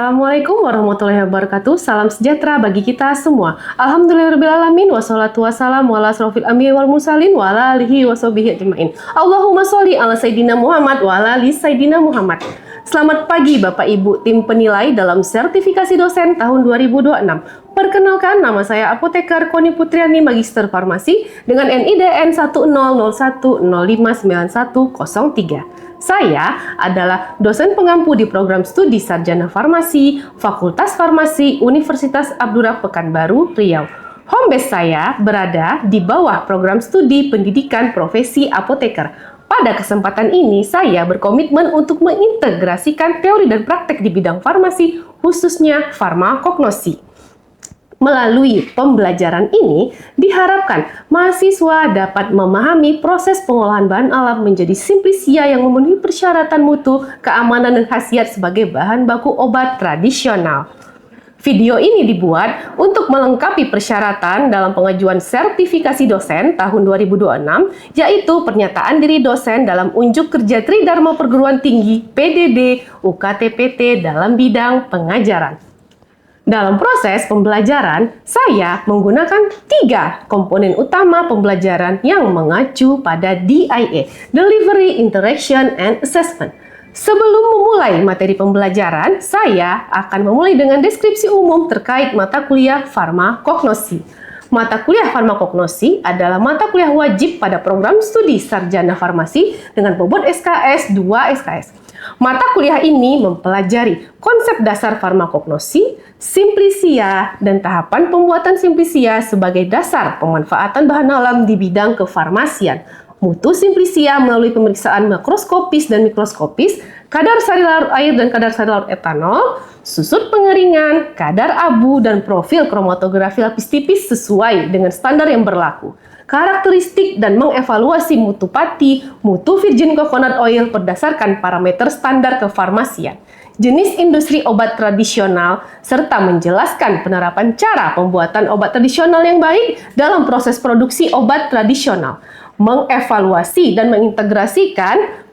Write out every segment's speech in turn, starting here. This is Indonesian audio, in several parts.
Assalamualaikum warahmatullahi wabarakatuh. Salam sejahtera bagi kita semua. Alhamdulillahirrahmanirrahim. Wassalatu wassalamu ala asrofil anbiya'i wal mursalin wa ala alihi wa sahbihi ajma'in. Allahumma sholli ala Sayyidina Muhammad wa ala ali Sayyidina Muhammad. Selamat pagi Bapak Ibu tim penilai dalam sertifikasi dosen tahun 2026. Perkenalkan, nama saya Apoteker Koni Putriani Magister Farmasi dengan NIDN 10001059103. Saya adalah dosen pengampu di program studi Sarjana Farmasi, Fakultas Farmasi, Universitas Abdurrahman Pekanbaru, Riau. Home base saya berada di bawah program studi pendidikan profesi apoteker. Pada kesempatan ini, saya berkomitmen untuk mengintegrasikan teori dan praktek di bidang farmasi, khususnya farmakognosi. Melalui pembelajaran ini, diharapkan mahasiswa dapat memahami proses pengolahan bahan alam menjadi simplisia yang memenuhi persyaratan mutu, keamanan, dan khasiat sebagai bahan baku obat tradisional. Video ini dibuat untuk melengkapi persyaratan dalam pengajuan sertifikasi dosen tahun 2026, yaitu pernyataan diri dosen dalam unjuk kerja Tridharma Perguruan Tinggi, PDD, UKT-PT dalam bidang pengajaran. Dalam proses pembelajaran, saya menggunakan 3 komponen utama pembelajaran yang mengacu pada DIA, Delivery, Interaction, and Assessment. Sebelum memulai materi pembelajaran, saya akan memulai dengan deskripsi umum terkait mata kuliah farmakognosi. Mata kuliah farmakognosi adalah mata kuliah wajib pada program studi Sarjana Farmasi dengan bobot SKS 2 SKS. Mata kuliah ini mempelajari konsep dasar farmakognosi, simplisia, dan tahapan pembuatan simplisia sebagai dasar pemanfaatan bahan alam di bidang kefarmasian. Mutu simplisia melalui pemeriksaan makroskopis dan mikroskopis, kadar sari larut air dan kadar sari larut etanol, susut pengeringan, kadar abu, dan profil kromatografi lapis tipis sesuai dengan standar yang berlaku. Karakteristik dan mengevaluasi mutu pati, mutu virgin coconut oil berdasarkan parameter standar kefarmasian, jenis industri obat tradisional, serta menjelaskan penerapan cara pembuatan obat tradisional yang baik dalam proses produksi obat tradisional, mengevaluasi dan mengintegrasikan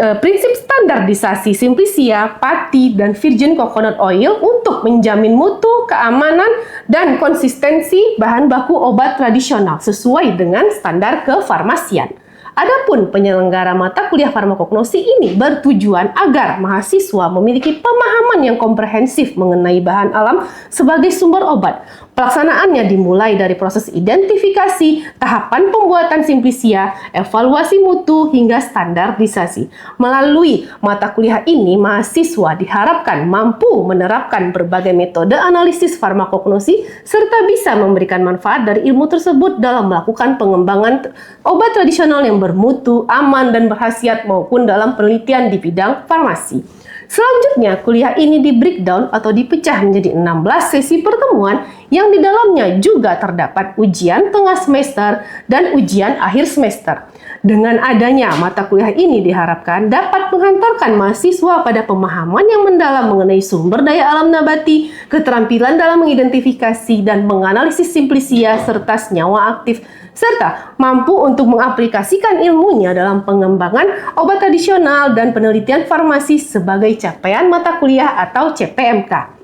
prinsip standarisasi simplisia, pati, dan virgin coconut oil untuk menjamin mutu, keamanan, dan konsistensi bahan baku obat tradisional sesuai dengan standar kefarmasian. Adapun penyelenggara mata kuliah farmakognosi ini bertujuan agar mahasiswa memiliki pemahaman yang komprehensif mengenai bahan alam sebagai sumber obat. Pelaksanaannya dimulai dari proses identifikasi, tahapan pembuatan simplisia, evaluasi mutu, hingga standarisasi. Melalui mata kuliah ini, mahasiswa diharapkan mampu menerapkan berbagai metode analisis farmakognosi serta bisa memberikan manfaat dari ilmu tersebut dalam melakukan pengembangan obat tradisional yang bermutu, aman, dan berkhasiat maupun dalam penelitian di bidang farmasi. Selanjutnya, kuliah ini di-breakdown atau dipecah menjadi 16 sesi pertemuan yang di dalamnya juga terdapat ujian tengah semester dan ujian akhir semester. Dengan adanya mata kuliah ini diharapkan dapat menghantarkan mahasiswa pada pemahaman yang mendalam mengenai sumber daya alam nabati, keterampilan dalam mengidentifikasi dan menganalisis simplisia serta senyawa aktif, serta mampu untuk mengaplikasikan ilmunya dalam pengembangan obat tradisional dan penelitian farmasi sebagai capaian mata kuliah atau CPMK.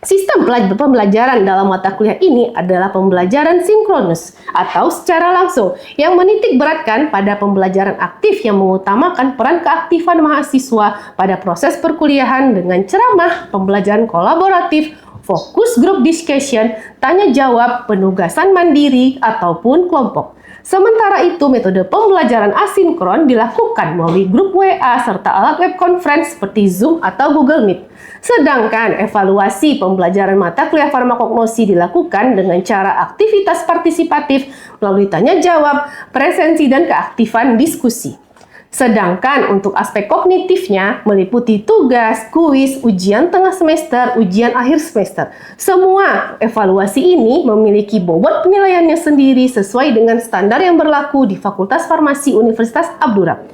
Sistem pembelajaran dalam mata kuliah ini adalah pembelajaran sinkronus atau secara langsung yang menitik beratkan pada pembelajaran aktif yang mengutamakan peran keaktifan mahasiswa pada proses perkuliahan dengan ceramah, pembelajaran kolaboratif, fokus group discussion, tanya jawab, penugasan mandiri, ataupun kelompok. Sementara itu, metode pembelajaran asinkron dilakukan melalui grup WA serta alat web conference seperti Zoom atau Google Meet. Sedangkan evaluasi pembelajaran mata kuliah farmakognosi dilakukan dengan cara aktivitas partisipatif melalui tanya jawab, presensi, dan keaktifan diskusi. Sedangkan untuk aspek kognitifnya meliputi tugas, kuis, ujian tengah semester, ujian akhir semester. Semua evaluasi ini memiliki bobot penilaiannya sendiri sesuai dengan standar yang berlaku di Fakultas Farmasi Universitas Abdurrahman.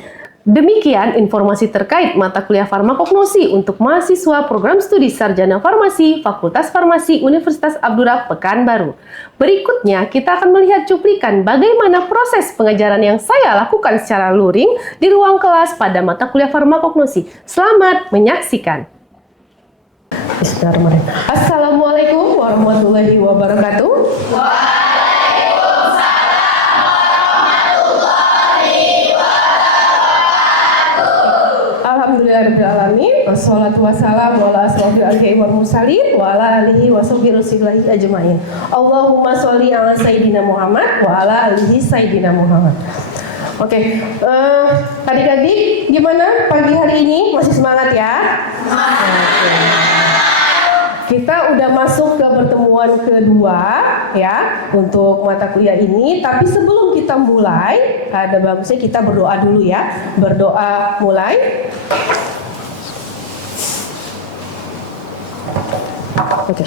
Demikian informasi terkait mata kuliah farmakognosi untuk mahasiswa program studi Sarjana Farmasi, Fakultas Farmasi Universitas Abdurrahman Pekanbaru. Berikutnya, kita akan melihat cuplikan bagaimana proses pengajaran yang saya lakukan secara luring di ruang kelas pada mata kuliah farmakognosi. Selamat menyaksikan! Bismillahirrahmanirrahim. Assalamualaikum warahmatullahi wabarakatuh. Alhamdulillahirrahmanirrahim. Wassalatu wassalamu ala asrofil anbiya'i wal mursalin wa ala alihi wa sahbihi ajmain. Allahumma sholli ala sayyidina Muhammad wa ala alihi sayyidina Muhammad. Oke, adik-adik gimana pagi hari ini? Masih semangat ya? Kita udah masuk ke pertemuan kedua ya untuk mata kuliah ini. Tapi sebelum kita mulai, ada bagusnya kita berdoa dulu ya. Berdoa mulai. Oke.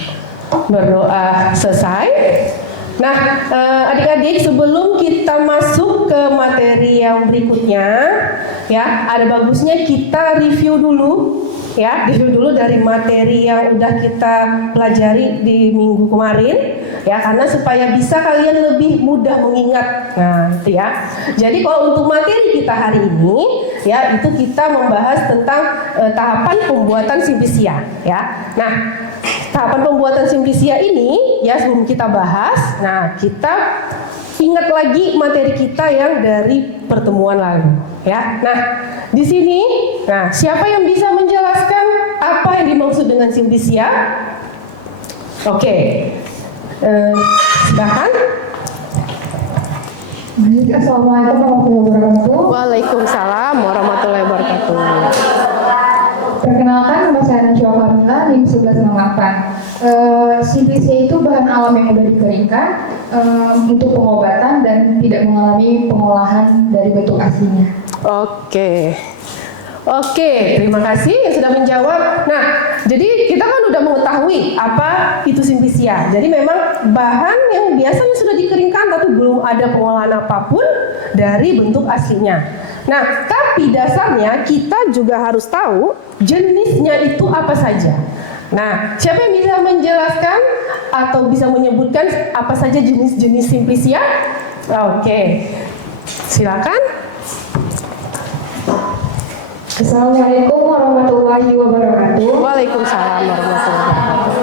Berdoa selesai. Nah, adik-adik sebelum kita masuk ke materi yang berikutnya, ya ada bagusnya kita review dulu. Ya, review dulu dari materi yang udah kita pelajari di minggu kemarin, ya, karena supaya bisa kalian lebih mudah mengingat. Nah, itu ya. Jadi kalau untuk materi kita hari ini, ya, itu kita membahas tentang tahapan pembuatan simplisia, ya. Nah, tahapan pembuatan simplisia ini, ya, sebelum kita bahas, nah, kita ingat lagi materi kita yang dari pertemuan lalu, ya. Nah, di sini, nah, siapa yang bisa menjelaskan apa yang dimaksud dengan simplisia? Oke, silakan. Assalamualaikum warahmatullahi wabarakatuh. Waalaikumsalam warahmatullahi wabarakatuh. Perkenalkan, nama saya Najwa Kamila, NIM 1168. Simplisia itu bahan alam yang mudah dikeringkan untuk pengobatan dan tidak mengalami pengolahan dari bentuk aslinya. Oke, terima kasih yang sudah menjawab. Nah, jadi kita kan udah mengetahui apa itu simplisia. Jadi memang bahan yang biasanya sudah dikeringkan tapi belum ada pengolahan apapun dari bentuk aslinya. Nah, tapi dasarnya kita juga harus tahu jenisnya itu apa saja. Nah, siapa yang bisa menjelaskan atau bisa menyebutkan apa saja jenis-jenis simplisia? Oke, silakan. Assalamualaikum warahmatullahi wabarakatuh. Waalaikumsalam warahmatullahi wabarakatuh.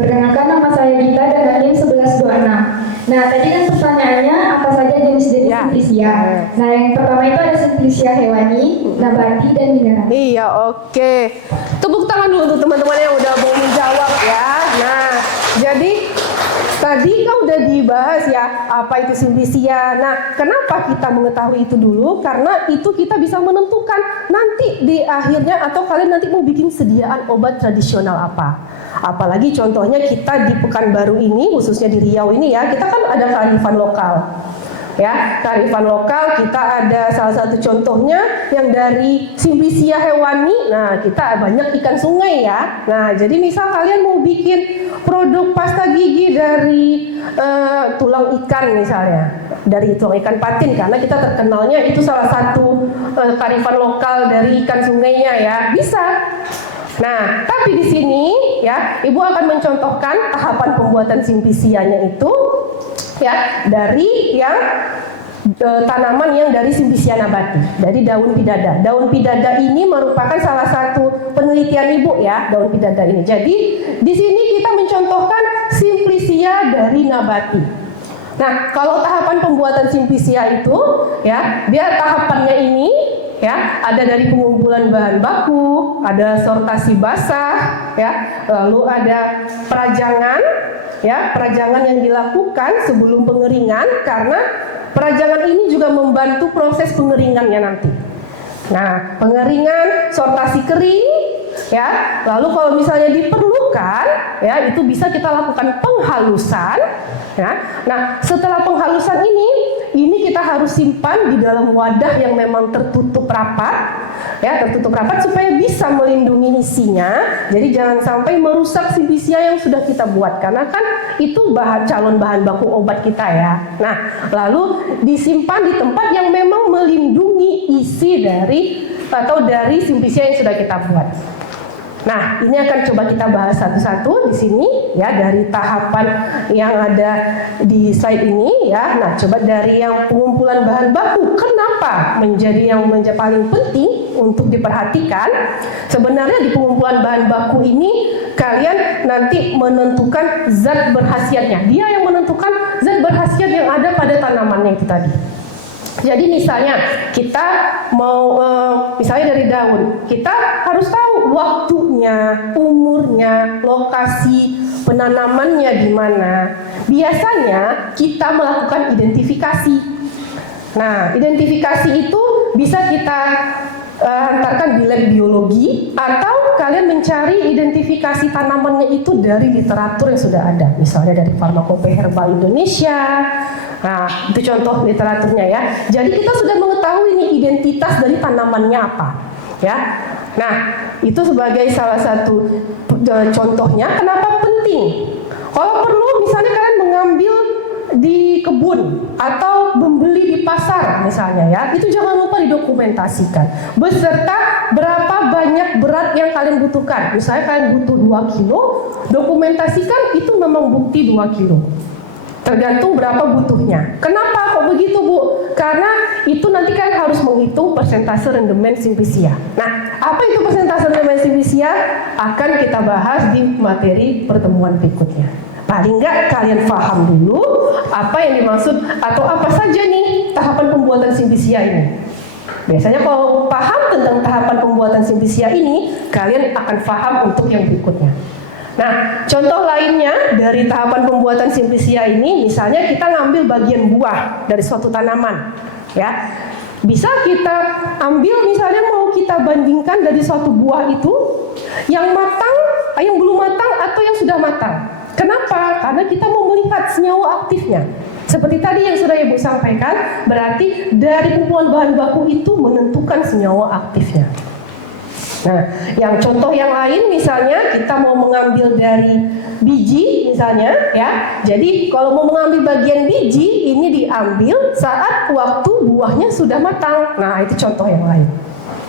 Perkenalkan, nama saya Gita dengan NIM 1126. Nah, tadi kan pertanyaannya apa saja jenis-jenis simplisia. Nah, yang pertama itu ada simplisia hewani, nabati, dan mineral. Iya, oke. Tepuk tangan dulu untuk teman-teman yang udah mau menjawab ya. Nah, jadi tadi kan udah dibahas ya apa itu simplisia. Nah, kenapa kita mengetahui itu dulu? Karena itu kita bisa menentukan nanti di akhirnya atau kalian nanti mau bikin sediaan obat tradisional apa. Apalagi contohnya kita di Pekanbaru ini, khususnya di Riau ini ya, kita kan ada kearifan lokal. Ya, kearifan lokal kita ada salah satu contohnya yang dari simplisia hewani. Nah, kita banyak ikan sungai ya. Nah, jadi misal kalian mau bikin produk pasta gigi dari tulang ikan misalnya, dari tulang ikan patin, karena kita terkenalnya itu salah satu kearifan lokal dari ikan sungainya ya, bisa. Nah, tapi di sini ya, Ibu akan mencontohkan tahapan pembuatan simplisianya itu ya dari yang tanaman yang dari simplisia nabati, dari daun pidada. Daun pidada ini merupakan salah satu penelitian Ibu ya, daun pidada ini. Jadi di sini kita mencontohkan simplisia dari nabati. Nah, kalau tahapan pembuatan simplisia itu ya, biar tahapannya ini ya, ada dari pengumpulan bahan baku, ada sortasi basah ya, lalu ada perajangan ya, perajangan yang dilakukan sebelum pengeringan, karena perajangan ini juga membantu proses pengeringannya nanti. Nah, pengeringan, sortasi kering ya, lalu kalau misalnya diperlukan ya, itu bisa kita lakukan penghalusan ya. Nah, setelah penghalusan ini kita harus simpan di dalam wadah yang memang tertutup rapat ya, tertutup rapat supaya bisa melindungi isinya. Jadi jangan sampai merusak simplisia yang sudah kita buat, karena kan itu calon bahan baku obat kita ya. Nah, lalu disimpan di tempat yang memang melindungi isi dari simplisia yang sudah kita buat. Nah, ini akan coba kita bahas satu-satu di sini ya, dari tahapan yang ada di slide ini ya. Nah, coba dari yang pengumpulan bahan baku, kenapa menjadi paling penting untuk diperhatikan. Sebenarnya di pengumpulan bahan baku ini kalian nanti menentukan zat berkhasiatnya. Dia yang menentukan zat berkhasiat yang ada pada tanamannya itu tadi. Jadi misalnya kita mau misalnya dari daun, kita harus tahu waktunya, umurnya, lokasi penanamannya di mana. Biasanya kita melakukan identifikasi. Nah, identifikasi itu bisa kita hantarkan di lab biologi, atau kalian mencari identifikasi tanamannya itu dari literatur yang sudah ada, misalnya dari Farmakopoeia Herbal Indonesia. Nah, itu contoh literaturnya ya. Jadi kita sudah mengetahui nih identitas dari tanamannya apa, ya. Nah, itu sebagai salah satu contohnya. Kenapa penting? Kalau perlu, misalnya kalian mengambil di kebun atau membeli di pasar misalnya ya, itu jangan lupa didokumentasikan beserta berapa banyak berat yang kalian butuhkan. Misalnya kalian butuh 2 kilo, dokumentasikan itu memang bukti 2 kilo. Tergantung berapa butuhnya. Kenapa kok begitu, Bu? Karena itu nanti kalian harus menghitung persentase rendemen Simplicia. Nah, apa itu persentase rendemen Simplicia? Akan kita bahas di materi pertemuan berikutnya. Paling nggak kalian paham dulu apa yang dimaksud atau apa saja nih tahapan pembuatan Simplicia ini. Biasanya kalau paham tentang tahapan pembuatan Simplicia ini, kalian akan paham untuk yang berikutnya. Nah, contoh lainnya dari tahapan pembuatan Simplicia ini, misalnya kita ngambil bagian buah dari suatu tanaman, ya. Bisa kita ambil, misalnya mau kita bandingkan dari suatu buah itu yang matang, yang belum matang atau yang sudah matang. Kenapa? Karena kita mau melihat senyawa aktifnya. Seperti tadi yang sudah Ibu sampaikan, berarti dari kumpulan bahan baku itu menentukan senyawa aktifnya. Nah, yang contoh yang lain misalnya kita mau mengambil dari biji misalnya ya. Jadi kalau mau mengambil bagian biji ini diambil saat waktu buahnya sudah matang. Nah, itu contoh yang lain.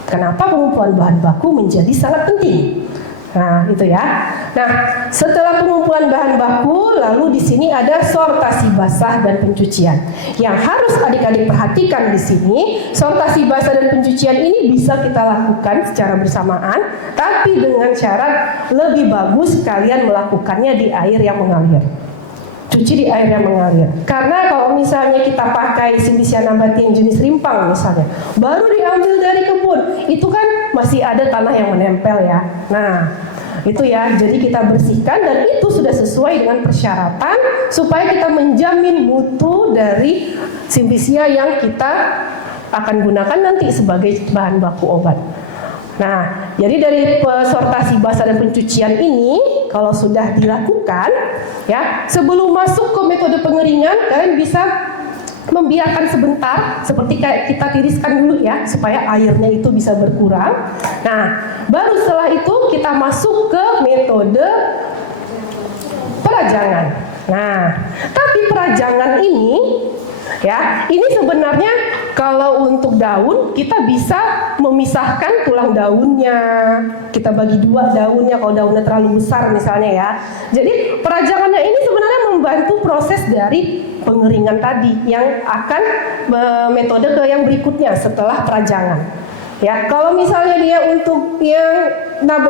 Kenapa pengumpulan bahan baku menjadi sangat penting? Nah, itu ya. Nah, setelah pengumpulan bahan baku, lalu di sini ada sortasi basah dan pencucian. Yang harus adik-adik perhatikan di sini, sortasi basah dan pencucian ini bisa kita lakukan secara bersamaan, tapi dengan syarat lebih bagus kalian melakukannya di air yang mengalir. Cuci di air yang mengalir. Karena kalau misalnya kita pakai Simplicia nabati yang jenis rimpang misalnya, baru diambil dari kebun, itu kan masih ada tanah yang menempel ya. Nah, itu ya, jadi kita bersihkan dan itu sudah sesuai dengan persyaratan supaya kita menjamin mutu dari Simplicia yang kita akan gunakan nanti sebagai bahan baku obat. Nah, jadi dari sortasi basah dan pencucian ini kalau sudah dilakukan ya, sebelum masuk ke metode pengeringan kalian bisa membiarkan sebentar seperti kayak kita tiriskan dulu ya supaya airnya itu bisa berkurang. Nah, baru setelah itu kita masuk ke metode perajangan. Nah, tapi perajangan ini ya, ini sebenarnya kalau untuk daun kita bisa memisahkan tulang daunnya, kita bagi dua daunnya kalau daunnya terlalu besar misalnya ya. Jadi perajangannya ini sebenarnya membantu proses dari pengeringan tadi yang akan metode ke yang berikutnya setelah perajangan. Ya, kalau misalnya dia untuk yang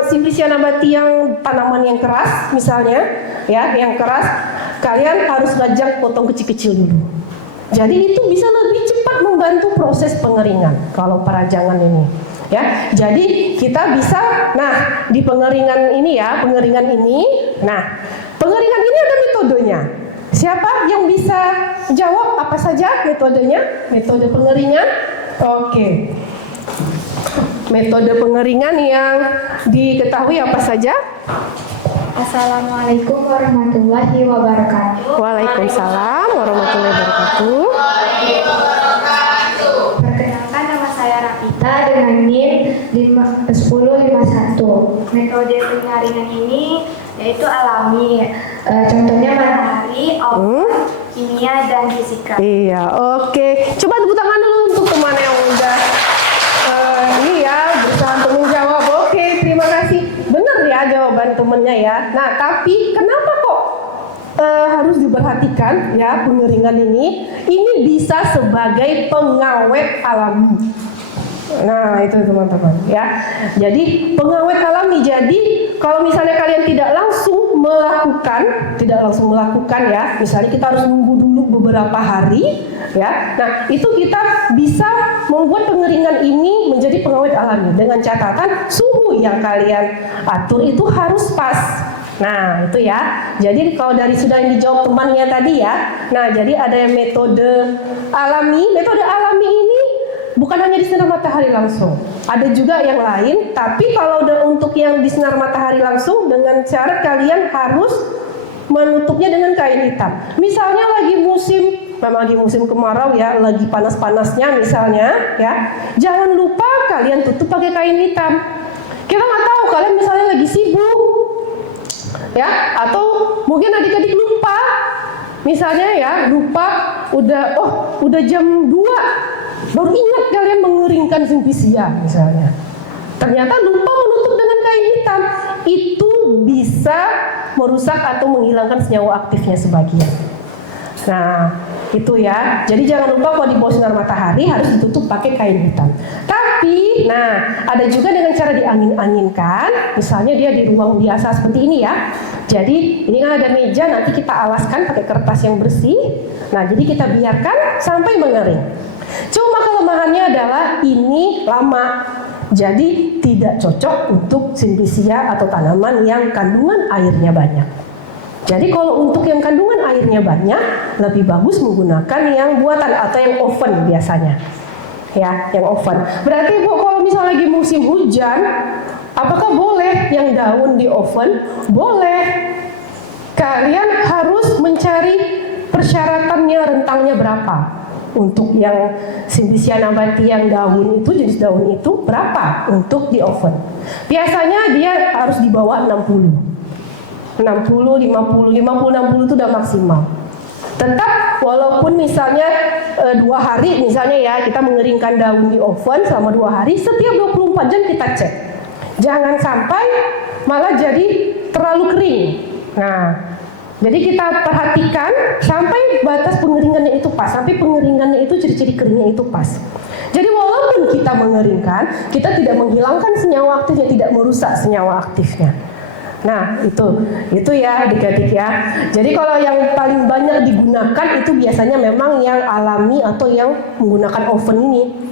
Simplicia nabati yang tanaman yang keras misalnya, ya, yang keras, kalian harus ngajak potong kecil-kecil dulu. Jadi itu bisa lebih cepat membantu proses pengeringan kalau perajangan ini. Ya, jadi kita bisa, nah di pengeringan ini ya, pengeringan ini, nah pengeringan ini ada metodenya. Siapa yang bisa jawab apa saja metodenya? Metode pengeringan? Oke. Metode pengeringan yang diketahui apa saja? Assalamualaikum warahmatullahi wabarakatuh. Waalaikumsalam warahmatullahi wabarakatuh. Perkenalkan, nama saya Rafita dengan NIM 1051. Metode penyaringan ini yaitu alami. Contohnya matahari, obat, kimia, dan fisika. Iya, oke. Coba tepuk tangan dulu untuk teman yang udah ini ya berusaha untuk menjawab. Oke, terima kasih. Benar ya jawaban temennya ya. Nah, tapi kenapa kok harus diperhatikan ya pengeringan ini? Ini bisa sebagai pengawet alami. Nah, itu teman-teman ya. Jadi pengawet alami. Jadi kalau misalnya kalian tidak langsung melakukan ya, misalnya kita harus nunggu dulu beberapa hari ya. Nah, itu kita bisa membuat pengeringan ini menjadi pengawet alami dengan catatan suhu yang kalian atur itu harus pas. Nah, itu ya. Jadi kalau dari sudah yang dijawab temannya tadi ya. Nah, jadi ada yang metode alami. Metode alami ini bukan hanya di sinar matahari langsung. Ada juga yang lain, tapi kalau untuk yang di sinar matahari langsung dengan syarat kalian harus menutupnya dengan kain hitam. Misalnya lagi musim kemarau ya, lagi panas-panasnya misalnya ya. Jangan lupa kalian tutup pakai kain hitam. Kita nggak tahu kalian misalnya lagi sibuk ya, atau mungkin adik-adik lupa. Misalnya ya, udah jam 2 baru ingat kalian mengeringkan simplisia misalnya. Ternyata lupa menutup dengan kain hitam. Itu bisa merusak atau menghilangkan senyawa aktifnya sebagian. Nah, itu ya. Jadi jangan lupa kalau di bawah sinar matahari harus ditutup pakai kain hitam. Tapi, nah, ada juga dengan cara diangin-anginkan. Misalnya dia di ruang biasa seperti ini ya. Jadi, ini kan ada meja, nanti kita alaskan pakai kertas yang bersih. Nah, jadi kita biarkan sampai mengering. Cuma kelemahannya adalah ini lama. Jadi tidak cocok untuk simplisia atau tanaman yang kandungan airnya banyak. Jadi kalau untuk yang kandungan airnya banyak, lebih bagus menggunakan yang buatan atau yang oven biasanya. Ya, yang oven. Berarti Bu, kalau misalnya lagi musim hujan, apakah boleh yang daun di oven? Boleh. Kalian harus mencari persyaratannya, rentangnya berapa. Untuk yang simplisia nabati yang daun itu, jenis daun itu berapa untuk di oven? Biasanya dia harus di bawah 60, 50, 60 itu udah maksimal. Tetap walaupun misalnya 2 hari misalnya ya, kita mengeringkan daun di oven selama 2 hari, setiap 24 jam kita cek. Jangan sampai malah jadi terlalu kering. Nah, jadi kita perhatikan sampai batas pengeringannya itu pas, sampai pengeringannya itu ciri-ciri keringnya itu pas. Jadi walaupun kita mengeringkan, kita tidak menghilangkan senyawa aktifnya, tidak merusak senyawa aktifnya. Nah, itu ya adik-adik ya. Jadi kalau yang paling banyak digunakan itu biasanya memang yang alami atau yang menggunakan oven ini.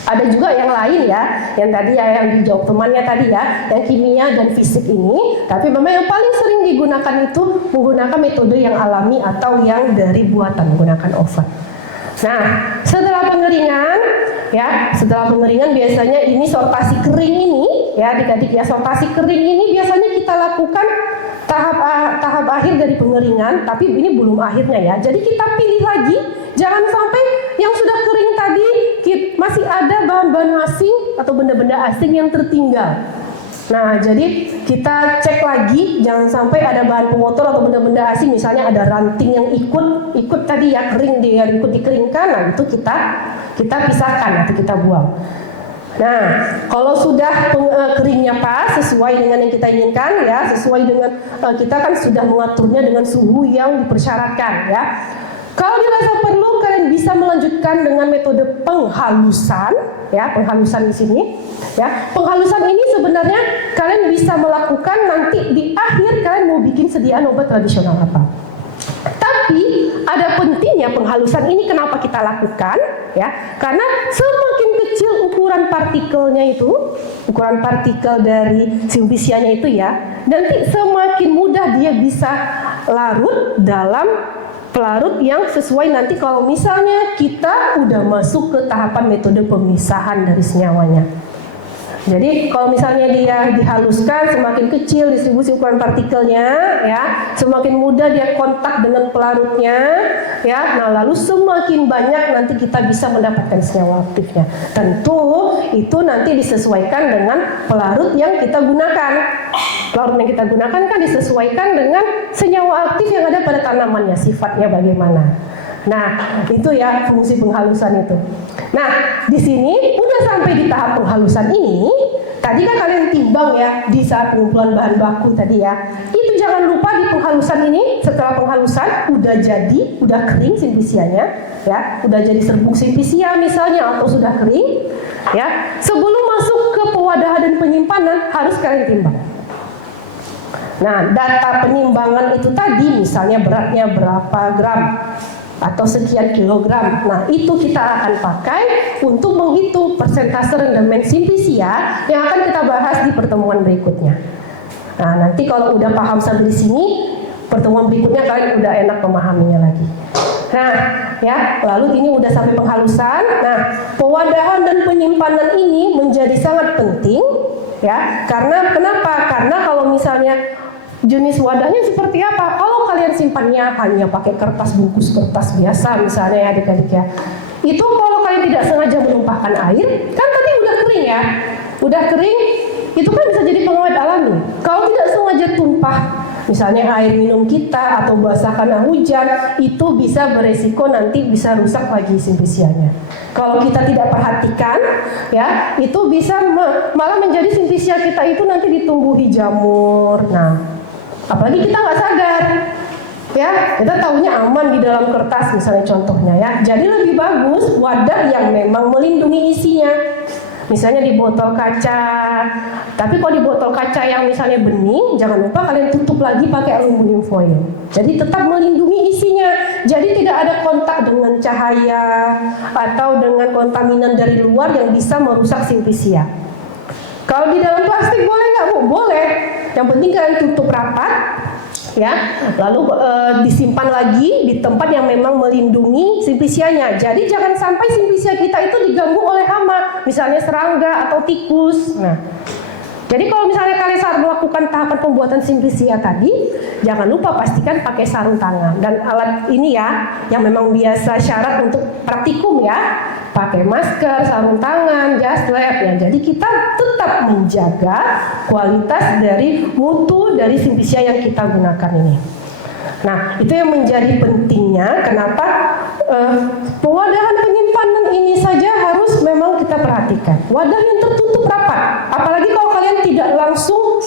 Ada juga yang lain ya, yang tadi ya yang dijawab temannya tadi ya, yang kimia dan fisik ini. Tapi memang yang paling sering digunakan itu menggunakan metode yang alami atau yang dari buatan menggunakan oven. Nah, setelah pengeringan biasanya ini sortasi kering ini ya adik-adik ya, sortasi kering ini biasanya kita lakukan tahap akhir dari pengeringan, tapi ini belum akhirnya ya. Jadi kita pilih lagi, jangan sampai yang sudah kering tadi masih ada bahan-bahan asing atau benda-benda asing yang tertinggal. Nah, jadi kita cek lagi, jangan sampai ada bahan pengotor atau benda-benda asing, misalnya ada ranting yang ikut tadi ya kering dia ikut dikeringkan, nah itu kita pisahkan atau kita buang. Nah, kalau sudah keringnya pas sesuai dengan yang kita inginkan ya, sesuai dengan kita kan sudah mengaturnya dengan suhu yang dipersyaratkan ya. Kalau dirasa perlu, kalian bisa melanjutkan dengan metode penghalusan ya, penghalusan di sini ya. Penghalusan ini sebenarnya kalian bisa melakukan nanti di akhir kalian mau bikin sediaan obat tradisional apa. Tapi ada pentingnya penghalusan ini kenapa kita lakukan ya? Karena semakin kecil ukuran partikelnya itu, ukuran partikel dari simplisianya itu ya, nanti semakin mudah dia bisa larut dalam pelarut yang sesuai nanti kalau misalnya kita udah masuk ke tahapan metode pemisahan dari senyawanya. Jadi kalau misalnya dia dihaluskan, semakin kecil distribusi ukuran partikelnya ya, semakin mudah dia kontak dengan pelarutnya ya. Nah, lalu semakin banyak nanti kita bisa mendapatkan senyawa aktifnya. Tentu itu nanti disesuaikan dengan pelarut yang kita gunakan. Pelarut yang kita gunakan kan disesuaikan dengan senyawa aktif yang ada pada tanamannya, sifatnya bagaimana. Nah, itu ya fungsi penghalusan itu. Nah, di sini udah sampai di tahap penghalusan ini. tadi kan kalian timbang ya di saat pengumpulan bahan baku tadi ya. Itu jangan lupa di penghalusan ini, setelah penghalusan udah kering simplisianya ya, udah jadi serbuk simplisia misalnya atau sudah kering ya. Sebelum masuk ke pewadahan dan penyimpanan harus kalian timbang. Nah, data penimbangan itu tadi misalnya beratnya berapa gram atau sekian kilogram. Nah, itu kita akan pakai untuk menghitung persentase rendamen simplisia yang akan kita bahas di pertemuan berikutnya. Nah, nanti kalau udah paham sampai di sini, pertemuan berikutnya kalian udah enak memahaminya lagi. Nah, ya, lalu ini udah sampai penghalusan. Nah, pewadahan dan penyimpanan ini menjadi sangat penting ya. Karena kenapa? Karena kalau misalnya jenis wadahnya seperti apa? Kalau kalian simpannya hanya pakai kertas bungkus kertas biasa misalnya ya adik-adik ya, itu kalau kalian tidak sengaja menumpahkan air, kan tadi udah kering ya, udah kering, itu kan bisa jadi pengawet alami. Kalau tidak sengaja tumpah, misalnya air minum kita atau basah karena hujan, itu bisa beresiko nanti bisa rusak lagi simplisianya. Kalau kita tidak perhatikan, ya itu bisa malah menjadi simplisia kita itu nanti ditumbuhi jamur. Nah, apalagi kita nggak sadar, ya kita taunya aman di dalam kertas misalnya contohnya ya. Jadi lebih bagus wadah yang memang melindungi isinya. Misalnya di botol kaca, tapi kalau di botol kaca yang misalnya bening, jangan lupa kalian tutup lagi pakai aluminium foil. Jadi tetap melindungi isinya. Jadi tidak ada kontak dengan cahaya atau dengan kontaminan dari luar yang bisa merusak simplisia. Kalau di dalam plastik boleh nggak Bu? Boleh. Yang penting kalian tutup rapat, ya. Lalu disimpan lagi di tempat yang memang melindungi simplisianya. Jadi jangan sampai simplisia kita itu diganggu oleh hama, misalnya serangga atau tikus. Nah, jadi kalau misalnya kalian saat melakukan tahapan pembuatan simplisia tadi, jangan lupa pastikan pakai sarung tangan dan alat ini ya, yang memang biasa syarat untuk praktikum ya. Pakai masker, sarung tangan, jas lab ya. Jadi kita tetap menjaga kualitas dari mutu dari simplisia yang kita gunakan ini. Nah, itu yang menjadi pentingnya kenapa pewadahan penyimpanan ini saja harus memang kita perhatikan. Wadah yang tertutup rapat. Apalagi kalau kalian tidak langsung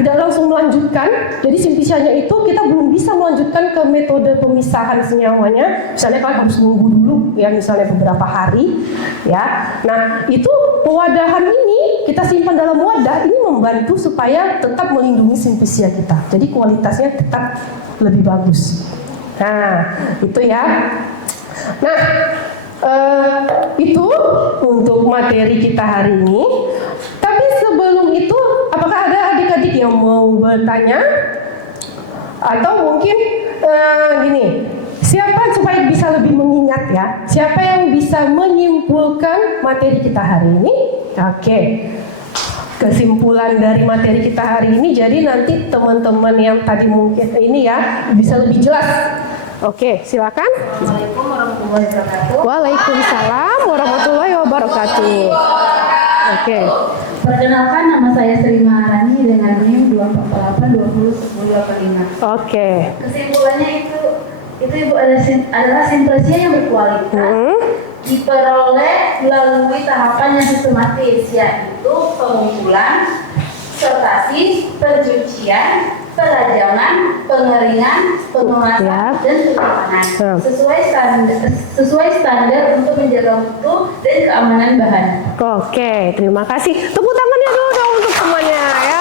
tidak langsung melanjutkan. Jadi simplisianya itu kita belum bisa melanjutkan ke metode pemisahan senyawanya. Misalnya kalian harus nunggu dulu ya, misalnya beberapa hari ya. Nah, itu pewadahan ini kita simpan dalam wadah ini membantu supaya tetap melindungi simplisia kita. Jadi kualitasnya tetap lebih bagus. Nah, itu ya. Nah, itu untuk materi kita hari ini. Tapi sebelum itu, apakah ada adik-adik yang mau bertanya? Atau mungkin gini, siapa supaya bisa lebih mengingat ya? Siapa yang bisa menyimpulkan materi kita hari ini? Oke. Kesimpulan dari materi kita hari ini, jadi nanti teman-teman yang tadi mungkin ini ya bisa lebih jelas. Oke, silakan. Assalamualaikum warahmatullahi wabarakatuh. Waalaikumsalam warahmatullahi wabarakatuh. Oke. Perkenalkan, nama saya Sri Maharani dengan NIM 248201085. Oke. Kesimpulannya itu Ibu adalah simplisia yang berkualitas diperoleh melalui tahapan yang sistematis, yaitu pengumpulan, sortasi, pencucian, perajangan, pengeringan, pengemasan, dan penyimpanan sesuai standar untuk menjaga mutu dan keamanan bahan. Oke, terima kasih. Tepuk tangannya dulu dong untuk semuanya ya.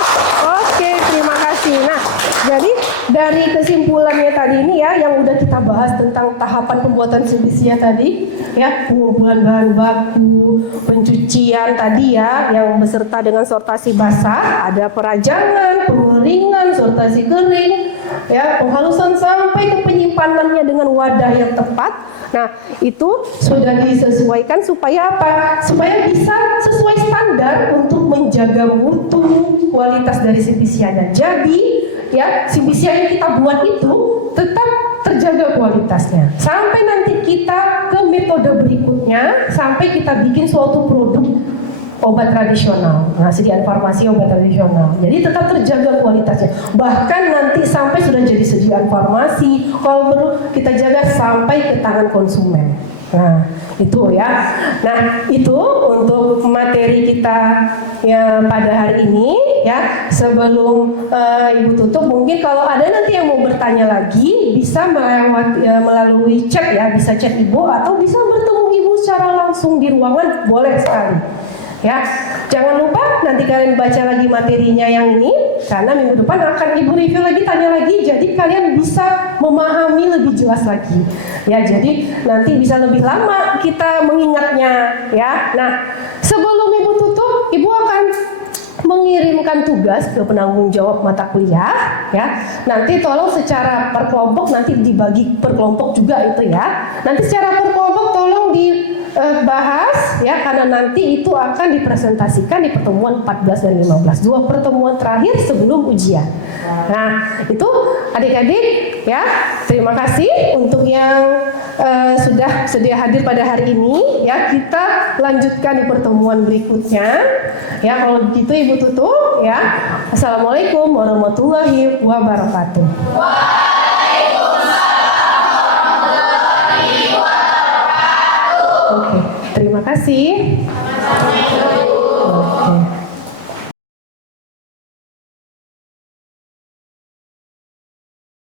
Oke, terima kasih. Nah, jadi dari kesimpulannya tadi ini ya, yang udah kita bahas tentang tahapan pembuatan simplisia tadi, ya, pengumpulan bahan baku, pencucian tadi ya, yang beserta dengan sortasi basah, ada perajangan, pengeringan, sortasi kering, ya, penghalusan sampai ke penyimpanannya dengan wadah yang tepat. Nah, itu sudah disesuaikan supaya apa? Supaya bisa sesuai standar untuk menjaga mutu kualitas dari simplisianya. Jadi, ya, simplisia yang kita buat itu tetap terjaga kualitasnya. Sampai nanti kita ke metode berikutnya, sampai kita bikin suatu produk obat tradisional, sediaan farmasi obat tradisional. Jadi tetap terjaga kualitasnya. Bahkan nanti sampai sudah jadi sediaan farmasi, kalau perlu kita jaga sampai ke tangan konsumen. Nah, itu ya. Nah, itu untuk materi kita ya pada hari ini ya. Sebelum Ibu tutup, mungkin kalau ada nanti yang mau bertanya lagi bisa melalui chat ya, bisa chat Ibu atau bisa bertemu Ibu secara langsung di ruangan, boleh sekali. Ya, jangan lupa nanti kalian baca lagi materinya yang ini karena minggu depan akan Ibu review lagi, tanya lagi, jadi kalian bisa memahami lebih jelas lagi. Ya, jadi nanti bisa lebih lama kita mengingatnya ya. Nah, sebelum Ibu tutup, Ibu akan mengirimkan tugas ke penanggung jawab mata kuliah ya. Nanti tolong secara per kelompok, nanti dibagi per kelompok juga itu ya. Nanti secara per kelompok tolong dibahas ya, karena nanti itu akan dipresentasikan di pertemuan 14 dan 15, 2 pertemuan terakhir sebelum ujian. Nah, itu adik-adik ya, terima kasih untuk yang sudah sedia hadir pada hari ini ya. Kita lanjutkan di pertemuan berikutnya ya. Kalau begitu Ibu tutup ya. Assalamualaikum warahmatullahi wabarakatuh. Oke, terima kasih. Oke.